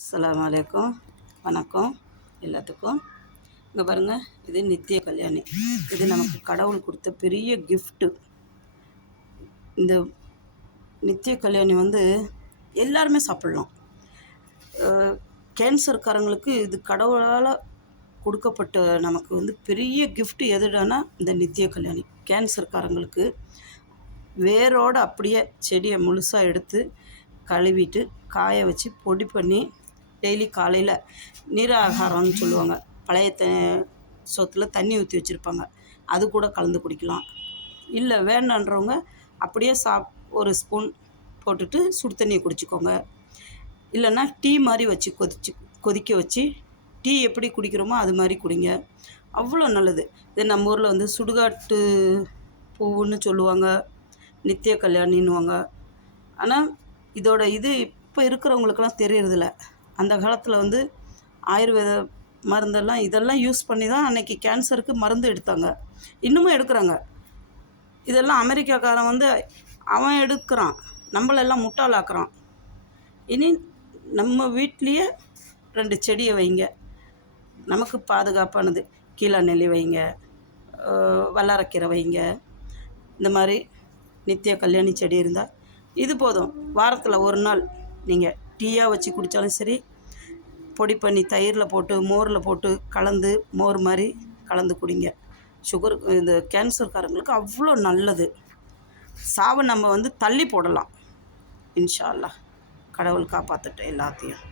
அஸ்ஸலாமு அலைக்கும். வணக்கம் எல்லாத்துக்கும். இங்கே பாருங்கள், இது நித்திய கல்யாணி. இது நமக்கு கடவுள் கொடுத்த பெரிய கிஃப்ட்டு. இந்த நித்திய கல்யாணி எல்லாருமே சாப்பிட்லாம். கேன்சர்காரங்களுக்கு இது கடவுளால் கொடுக்கப்பட்ட நமக்கு பெரிய கிஃப்ட் எதுடானா இந்த நித்திய கல்யாணி. கேன்சர்காரங்களுக்கு வேரோடு அப்படியே செடியை முழுசாக எடுத்து கழுவிட்டு காய வச்சு பொடி பண்ணி டெய்லி காலையில் நீராகாரம்னு சொல்லுவாங்க. பழைய சோத்தில் தண்ணி ஊற்றி வச்சுருப்பாங்க, அது கூட கலந்து குடிக்கலாம். இல்லை வேண்டான்றவங்க அப்படியே ஒரு ஸ்பூன் போட்டுட்டு சுடு தண்ணியை குடிச்சிக்கோங்க. இல்லைன்னா டீ மாதிரி வச்சு கொதிக்க வச்சு டீ எப்படி குடிக்கிறோமோ அது மாதிரி குடிங்க. அவ்வளோ நல்லது. இது நம்ம ஊரில் சுடுகாட்டு பூவுன்னு சொல்லுவாங்க, நித்திய கல்யாணின்னுவாங்க. ஆனால் இதோட இது இப்போ இருக்கிறவங்களுக்கெல்லாம் தெரியறதில்ல. அந்த காலத்தில் ஆயுர்வேத மருந்தெல்லாம் இதெல்லாம் யூஸ் பண்ணி தான் அன்றைக்கி கேன்சருக்கு மருந்து எடுத்தாங்க, இன்னமும் எடுக்கிறாங்க. இதெல்லாம் அமெரிக்காக்காரன் அவன் எடுக்கிறான், நம்மளெல்லாம் முட்டாளாக்குறான். இனி நம்ம வீட்லேயே 2 செடியை வைங்க, நமக்கு பாதுகாப்பானது. கீழே நெல்லி வைங்க, வல்லாரக்கீரை வைங்க. இந்த மாதிரி நித்திய கல்யாணி செடி இருந்தால் இது போதும். வாரத்தில் ஒரு நாள் நீங்கள் டீயாக வச்சு குடித்தாலும் சரி, பொடி பண்ணி தயிரில் போட்டு மோரில் போட்டு கலந்து மோர் மாதிரி கலந்து குடிங்க. சுகர் இந்த கேன்சர்காரங்களுக்கு அவ்வளோ நல்லது. சாவை நம்ம தள்ளி போடலாம். இன்ஷா அல்லாஹ் கடவுள் காப்பாற்றட்டும் எல்லாத்தையும்.